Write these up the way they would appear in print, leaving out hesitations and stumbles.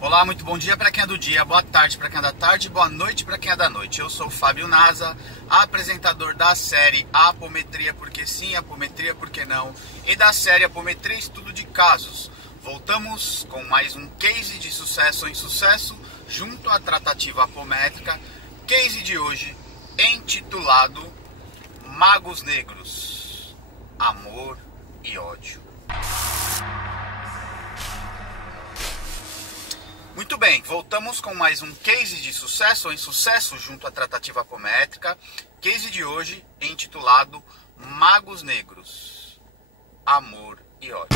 Olá, muito bom dia para quem é do dia, boa tarde para quem é da tarde, boa noite para quem é da noite. Eu sou o Fábio Nasa, apresentador da série Apometria Porque Sim, Apometria Porque Não e da série Apometria Estudo de Casos. Voltamos com mais um case de sucesso em sucesso junto à tratativa apométrica. Case de hoje intitulado Magos Negros, Amor e Ódio. Muito bem, voltamos com mais um case de sucesso ou insucesso junto à tratativa apométrica. Case de hoje intitulado Magos Negros, Amor e Ódio.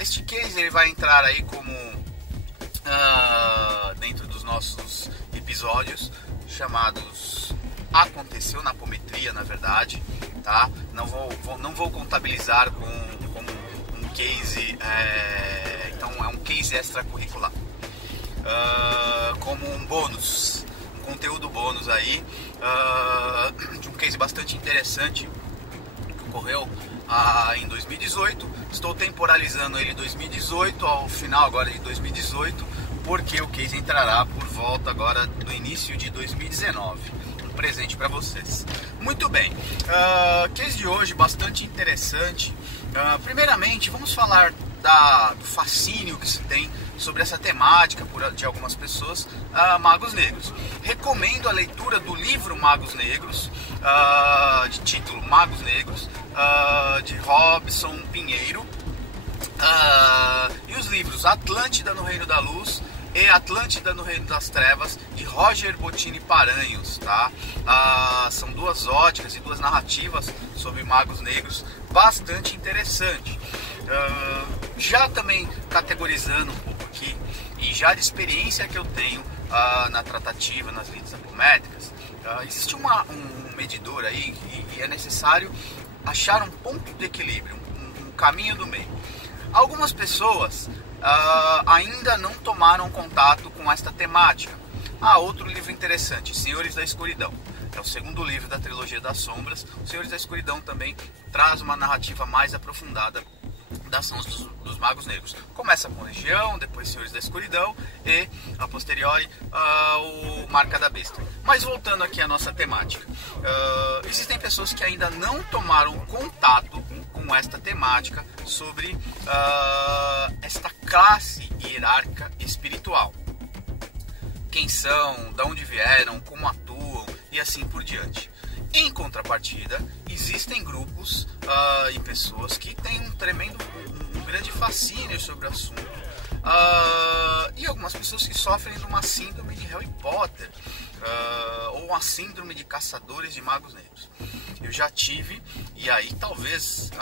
Este case ele vai entrar aí como dentro dos nossos episódios chamados Aconteceu na Apometria, na verdade, tá? Não vou contabilizar como um case, então é um case extracurricular, como um bônus, um conteúdo bônus aí, de um case bastante interessante que ocorreu em 2018. Estou temporalizando ele em 2018, ao final agora de 2018, porque o case entrará por volta agora do início de 2019. Um presente para vocês. Muito bem, case de hoje bastante interessante. Primeiramente, vamos falar do fascínio que se tem sobre essa temática de algumas pessoas, Magos Negros. Recomendo a leitura do livro Magos Negros, de título Magos Negros, de Robson Pinheiro, e os livros Atlântida no Reino da Luz e Atlântida no Reino das Trevas, de Roger Bottini Paranhos, tá? São duas óticas e duas narrativas sobre magos negros bastante interessante. Já também categorizando um pouco aqui, e já de experiência que eu tenho na tratativa, nas lides apométricas, existe um medidor aí e é necessário achar um ponto de equilíbrio, um caminho do meio. Algumas pessoas ainda não tomaram contato com esta temática. Outro livro interessante, Senhores da Escuridão. É o segundo livro da trilogia das sombras. Os Senhores da Escuridão também traz uma narrativa mais aprofundada da ação dos magos negros. Começa com Legião, depois Senhores da Escuridão e, a posteriori, o Marca da Besta. Mas voltando aqui à nossa temática, existem pessoas que ainda não tomaram contato com esta temática sobre esta classe hierárquica espiritual. Quem são, de onde vieram, como atuam e assim por diante. Em contrapartida, existem grupos e pessoas que têm um grande fascínio sobre o assunto, e algumas pessoas que sofrem de uma síndrome de Harry Potter, ou uma síndrome de caçadores de magos negros. Eu já tive, e aí talvez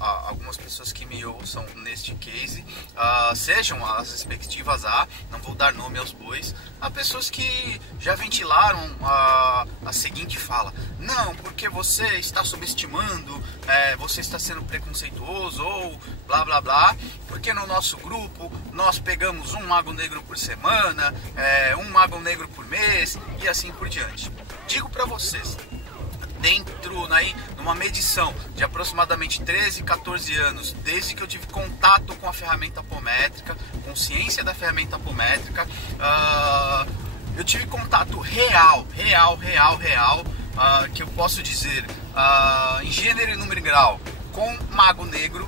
algumas pessoas que me ouçam neste case sejam as respectivas não vou dar nome aos bois, a pessoas que já ventilaram a seguinte fala: não, porque você está subestimando, você está sendo preconceituoso, ou blá blá blá, porque no nosso grupo nós pegamos um mago negro por semana, um mago negro por mês e assim por diante. Digo para vocês, numa medição de aproximadamente 13, 14 anos, desde que eu tive contato com a ferramenta apométrica, com ciência da ferramenta apométrica, eu tive contato real, que eu posso dizer, em gênero e número e grau, com mago negro,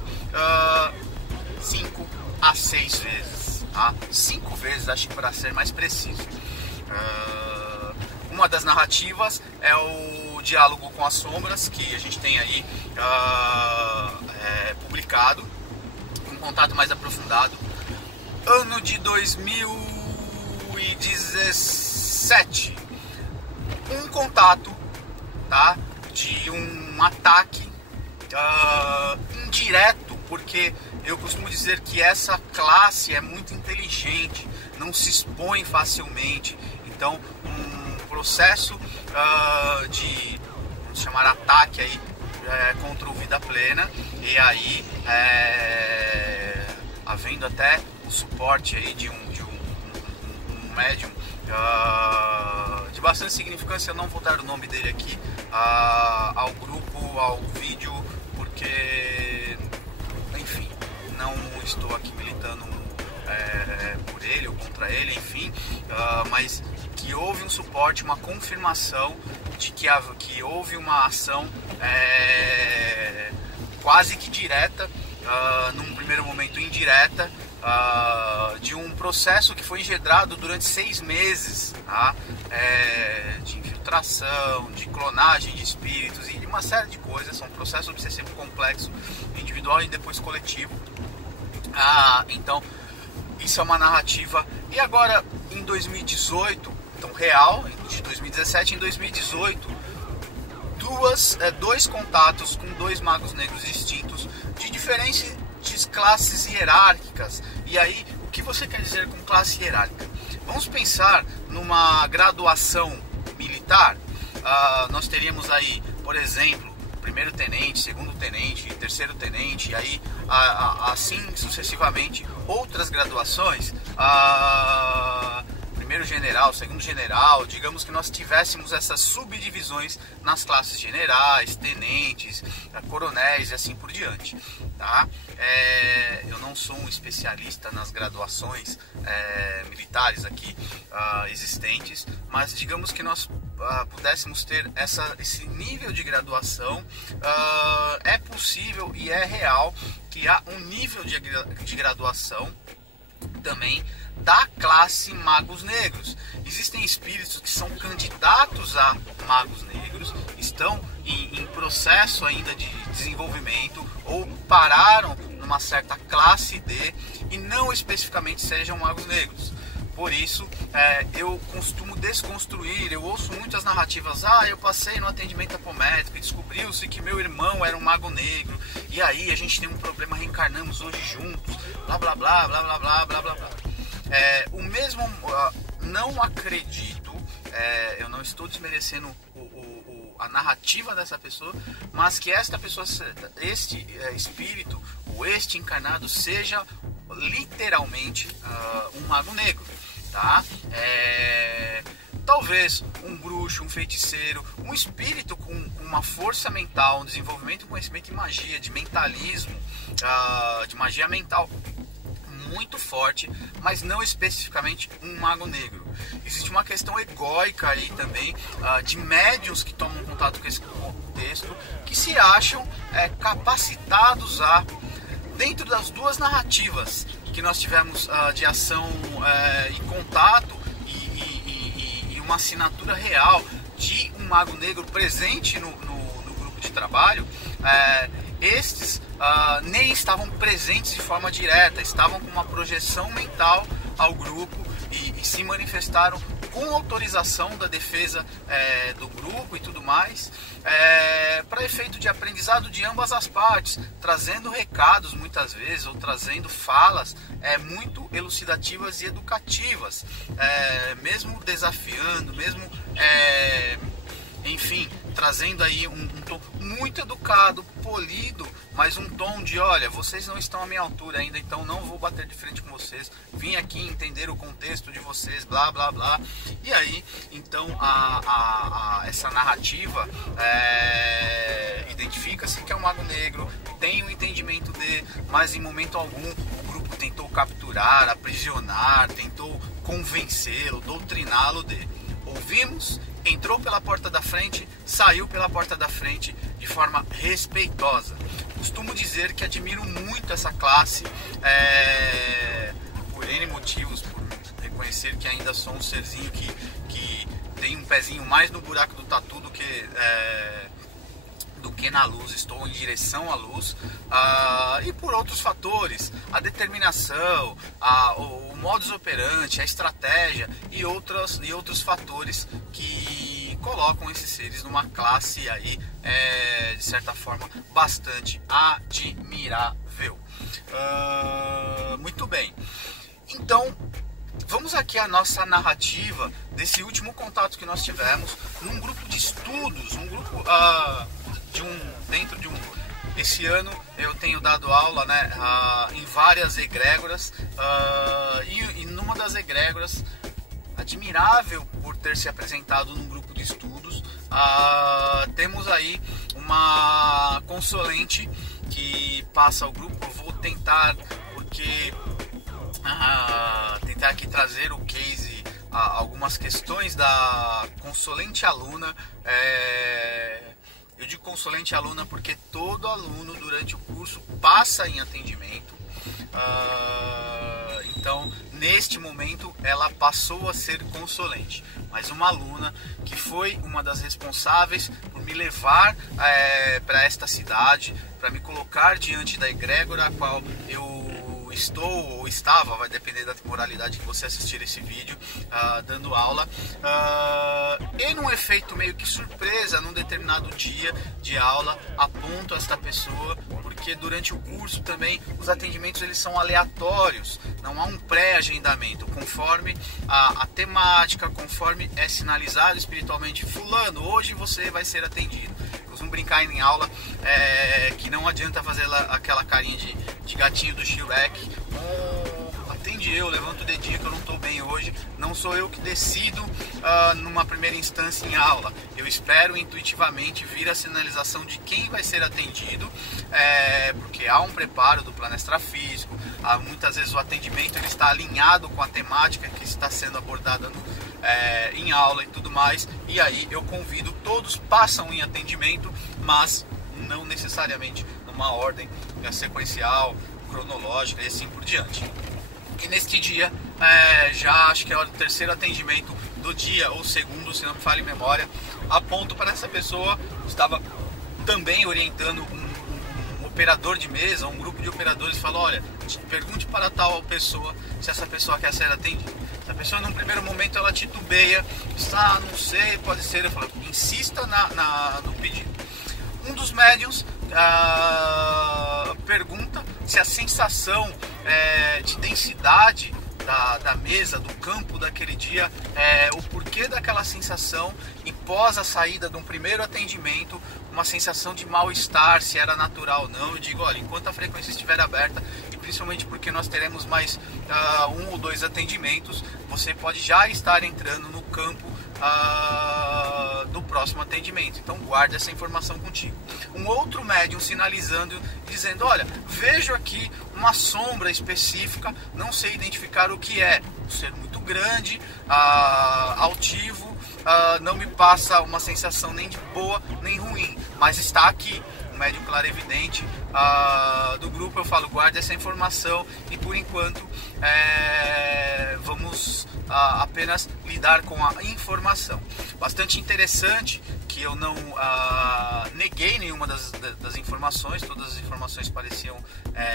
5 a 6 vezes, tá? 5 vezes, acho que para ser mais preciso. Uma das narrativas é o Diálogo com as Sombras, que a gente tem aí publicado, um contato mais aprofundado. Ano de 2017, um contato, tá, de um ataque indireto, porque eu costumo dizer que essa classe é muito inteligente, não se expõe facilmente. Então, um processo de, vamos chamar, ataque aí, contra o Vida Plena, e aí havendo até o suporte aí de um médium de bastante significância. Eu não vou dar o nome dele aqui ao grupo, ao vídeo, porque, enfim, não estou aqui militando por ele ou contra ele, enfim, mas que houve um suporte, uma confirmação de que houve uma ação quase que direta, num primeiro momento indireta, de um processo que foi engendrado durante 6 meses, tá? De infiltração, de clonagem de espíritos e de uma série de coisas. É um processo obsessivo complexo, individual e depois coletivo. Então, isso é uma narrativa. E agora, em 2018, então real, de 2017 em 2018, dois contatos com 2 magos negros distintos, de diferentes classes hierárquicas. E aí, o que você quer dizer com classe hierárquica? Vamos pensar numa graduação militar. Nós teríamos aí, por exemplo, primeiro tenente, segundo tenente, terceiro tenente, e aí assim sucessivamente outras graduações. Primeiro general, segundo general, digamos que nós tivéssemos essas subdivisões nas classes generais, tenentes, coronéis e assim por diante, tá? Eu não sou um especialista nas graduações militares aqui existentes, mas digamos que nós pudéssemos ter esse nível de graduação. É possível e é real que há um nível de graduação também da classe magos negros. Existem espíritos que são candidatos a magos negros, estão em processo ainda de desenvolvimento ou pararam numa certa classe D e não especificamente sejam magos negros. Por isso, eu costumo desconstruir. Eu ouço muitas narrativas. Eu passei no atendimento apométrico e descobriu-se que meu irmão era um mago negro, e aí a gente tem um problema, reencarnamos hoje juntos, blá blá blá blá blá blá blá blá blá. O mesmo, não acredito, eu não estou desmerecendo a narrativa dessa pessoa, mas que esta pessoa, este espírito, ou este encarnado, seja literalmente um mago negro, tá? Talvez um bruxo, um feiticeiro, um espírito com uma força mental, um desenvolvimento, conhecimento de magia, de mentalismo, de magia mental muito forte, mas não especificamente um mago negro. Existe uma questão egóica aí também, de médiuns que tomam contato com esse contexto, que se acham capacitados a, dentro das 2 narrativas que nós tivemos de ação e contato e uma assinatura real de um mago negro presente no grupo de trabalho, estes nem estavam presentes de forma direta, estavam com uma projeção mental ao grupo e se manifestaram com autorização da defesa do grupo e tudo mais, para efeito de aprendizado de ambas as partes, trazendo recados muitas vezes, ou trazendo falas muito elucidativas e educativas, mesmo desafiando, mesmo enfim, trazendo aí um tom muito educado, polido, mas um tom de: olha, vocês não estão à minha altura ainda, então não vou bater de frente com vocês, vim aqui entender o contexto de vocês, blá blá blá. E aí, então, essa narrativa identifica-se que é um mago negro, tem um entendimento mas em momento algum o grupo tentou capturar, aprisionar, tentou convencê-lo, doutriná-lo ouvimos, entrou pela porta da frente, saiu pela porta da frente de forma respeitosa. Costumo dizer que admiro muito essa classe, por N motivos, por reconhecer que ainda sou um serzinho que tem um pezinho mais no buraco do tatu do que na luz, estou em direção à luz, e por outros fatores, a determinação, o modus operandi, a estratégia e outros fatores que colocam esses seres numa classe aí, de certa forma, bastante admirável. Muito bem, então vamos aqui à nossa narrativa desse último contato que nós tivemos num grupo de estudos, um grupo dentro de um... Esse ano eu tenho dado aula, né, em várias egrégoras, e numa das egrégoras, admirável por ter se apresentado num grupo de estudos, temos aí uma consulente que passa ao grupo. Eu vou tentar, tentar aqui trazer o case, algumas questões da consulente aluna. Eu digo consulente aluna porque todo aluno durante o curso passa em atendimento. Então, neste momento, ela passou a ser consulente. Mas uma aluna que foi uma das responsáveis por me levar para esta cidade, para me colocar diante da egrégora a qual eu estou ou estava, vai depender da temporalidade que você assistir esse vídeo, dando aula, e num efeito meio que surpresa, num determinado dia de aula, aponto esta pessoa, porque durante o curso também os atendimentos eles são aleatórios, não há um pré-agendamento, conforme a temática, conforme é sinalizado espiritualmente, fulano, hoje você vai ser atendido. Costumo brincar em aula que não adianta fazer aquela carinha de gatinho do Shrek. Atende eu, levanto o dedinho que eu não estou bem hoje. Não sou eu que decido numa primeira instância em aula. Eu espero intuitivamente vir a sinalização de quem vai ser atendido, porque há um preparo do plano extrafísico. Muitas vezes o atendimento ele está alinhado com a temática que está sendo abordada em aula e tudo mais. E aí eu convido, todos passam em atendimento, mas não necessariamente numa ordem sequencial, cronológica e assim por diante. E neste dia, já acho que é o terceiro atendimento do dia, ou segundo, se não me falha em memória, aponto para essa pessoa, estava também orientando um operador de mesa, um grupo de operadores, falou, olha, pergunte para tal pessoa se essa pessoa quer ser atendida. Se a pessoa num primeiro momento ela titubeia, não sei, pode ser, eu falo, insista no pedido. Um dos médiuns pergunta se a sensação de densidade da mesa, do campo daquele dia, o porquê daquela sensação, e pós a saída de um primeiro atendimento, uma sensação de mal-estar, se era natural ou não. Eu digo, olha, enquanto a frequência estiver aberta, e principalmente porque nós teremos mais 1 ou 2 atendimentos, você pode já estar entrando no campo do próximo atendimento. Então guarde essa informação contigo. Um outro médium sinalizando, dizendo, olha, vejo aqui uma sombra específica, não sei identificar o que é, um ser muito grande, altivo, não me passa uma sensação nem de boa nem ruim, mas está aqui. Um médium clarevidente do grupo, eu falo, guarde essa informação, e por enquanto vamos apenas lidar com a informação. Bastante interessante que eu não neguei nenhuma das informações, todas as informações pareciam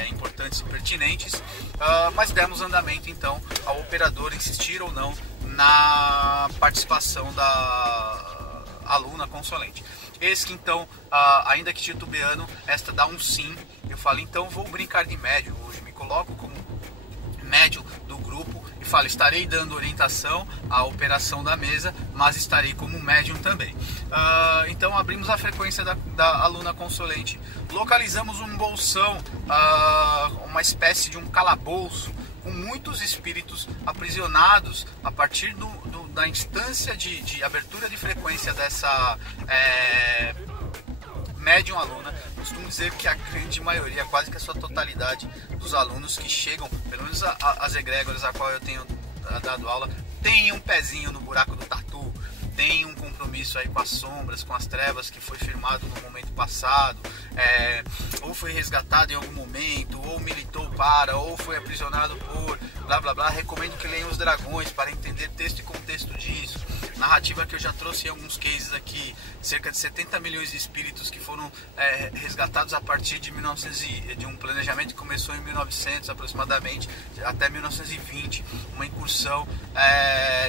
importantes e pertinentes, mas demos andamento então ao operador insistir ou não na participação da aluna consulente. Eis que então, ainda que titubeando, esta dá um sim. Eu falo, então vou brincar de médium hoje, me coloco como médium do grupo e falo, estarei dando orientação à operação da mesa, mas estarei como médium também. Então abrimos a frequência da aluna consulente, localizamos um bolsão, uma espécie de um calabouço, com muitos espíritos aprisionados a partir da instância de abertura de frequência dessa médium aluna. Costumo dizer que a grande maioria, quase que a sua totalidade dos alunos que chegam, pelo menos as egrégoras a qual eu tenho dado aula, tem um pezinho no buraco do tatu, tem um compromisso aí com as sombras, com as trevas, que foi firmado no momento passado, ou foi resgatado em algum momento, ou militou ou foi aprisionado por blá blá blá. Recomendo que leiam Os Dragões para entender texto e contexto disso. narrativa que eu já trouxe em alguns cases aqui, cerca de 70 milhões de espíritos que foram resgatados a partir de um planejamento que começou em 1900 aproximadamente, até 1920, uma incursão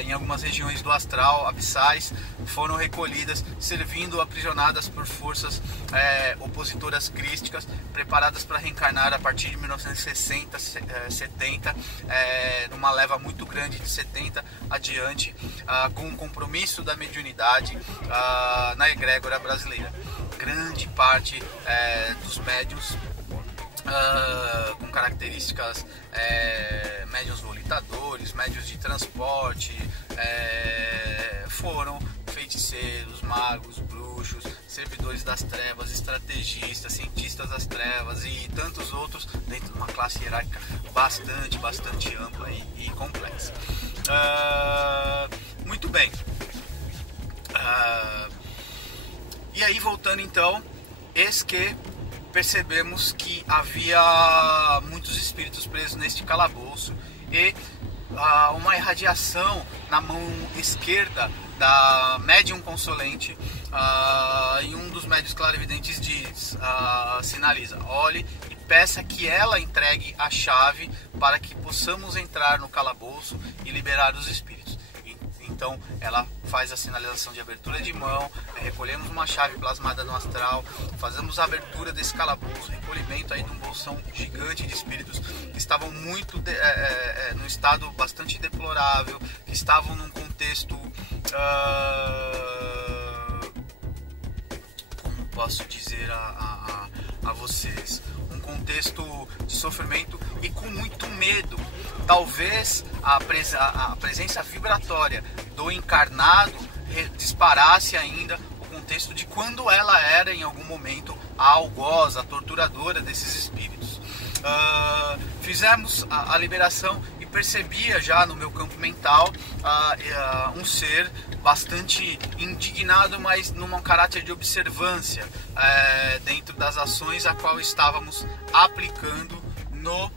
em algumas regiões do astral, abissais, foram recolhidas, servindo aprisionadas por forças opositoras crísticas, preparadas para reencarnar a partir de 1960, 70, numa leva muito grande de 70 adiante, com o compromisso da mediunidade na egrégora brasileira. Grande parte dos médiuns com características médiuns volitadores, médiuns de transporte, foram feiticeiros, magos, bruxos, servidores das trevas, estrategistas, cientistas das trevas e tantos outros, dentro de uma classe hierárquica bastante ampla e complexa. Muito bem. E aí, voltando então, eis que percebemos que havia muitos espíritos presos neste calabouço e uma irradiação na mão esquerda da médium consolente, e um dos médiuns clarividentes sinaliza: olhe e peça que ela entregue a chave para que possamos entrar no calabouço e liberar os espíritos. Então ela faz a sinalização de abertura de mão, recolhemos uma chave plasmada no astral, fazemos a abertura desse calabouço, recolhimento aí de um bolsão gigante de espíritos que estavam muito num estado bastante deplorável, que estavam num contexto, como posso dizer a vocês, um contexto de sofrimento e com muito medo. Talvez a presença vibratória do encarnado disparasse ainda o contexto de quando ela era em algum momento a algoz, a torturadora desses espíritos. Fizemos a liberação e percebia já no meu campo mental um ser bastante indignado, mas num caráter de observância dentro das ações a qual estávamos aplicando no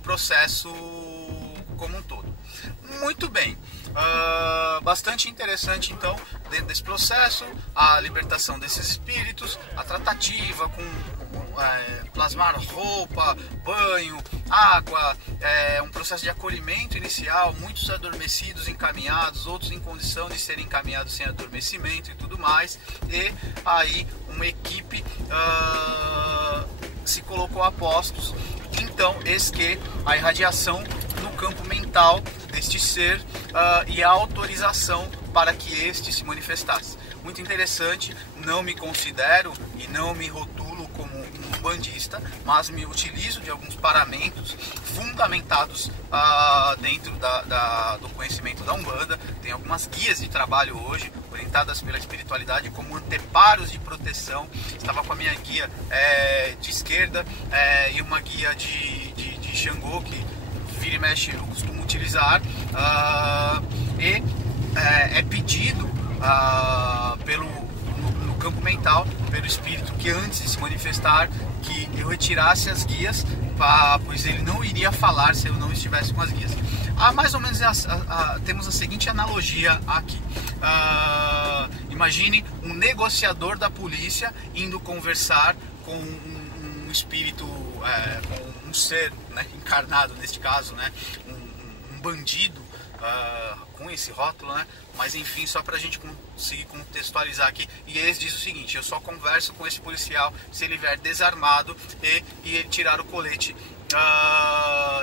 processo como um todo. Muito bem. Bastante interessante então dentro desse processo a libertação desses espíritos, a tratativa com plasmar roupa, banho, água, um processo de acolhimento inicial, muitos adormecidos encaminhados, outros em condição de serem encaminhados sem adormecimento e tudo mais, e aí uma equipe se colocou a postos. Então, eis que a irradiação no campo mental deste ser e a autorização para que este se manifestasse. Muito interessante, não me considero e não me rotulo como um umbandista, mas me utilizo de alguns paramentos fundamentados dentro do conhecimento da Umbanda. Tem algumas guias de trabalho hoje, orientadas pela espiritualidade como anteparos de proteção. Estava com a minha guia de esquerda e uma guia de Xangô, que vira e mexe eu costumo utilizar, e é pedido no campo mental, pelo espírito, que antes de se manifestar, que eu retirasse as guias, pois ele não iria falar se eu não estivesse com as guias. Mais ou menos temos a seguinte analogia aqui. Imagine um negociador da polícia indo conversar com um espírito, com um ser, né, encarnado neste caso, né, um bandido, com esse rótulo, né? Mas enfim, só para a gente conseguir contextualizar aqui. E eles dizem o seguinte: eu só converso com esse policial se ele vier desarmado e ele tirar o colete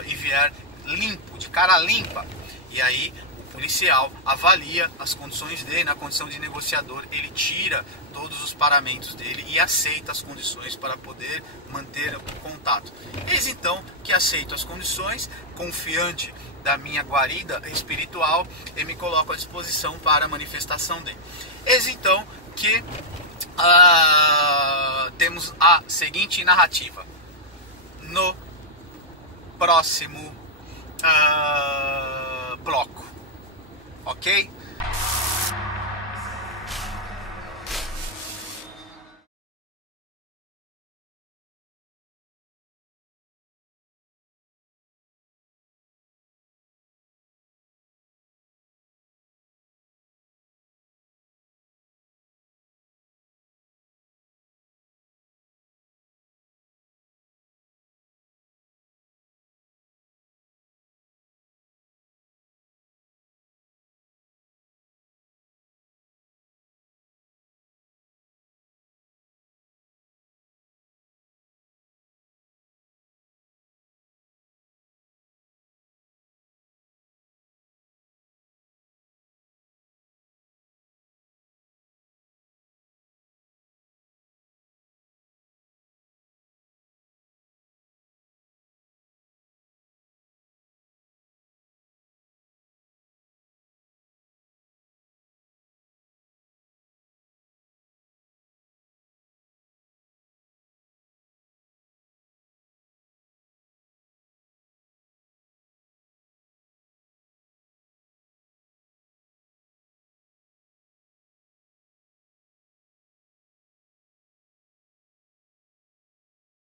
e vier limpo, de cara limpa. E aí o policial avalia as condições dele, na condição de negociador, ele tira todos os paramentos dele e aceita as condições para poder manter o contato. Eis então que aceito as condições, confiante da minha guarida espiritual, e me coloco à disposição para a manifestação dele. Eis então que temos a seguinte narrativa. No próximo bloco, ok?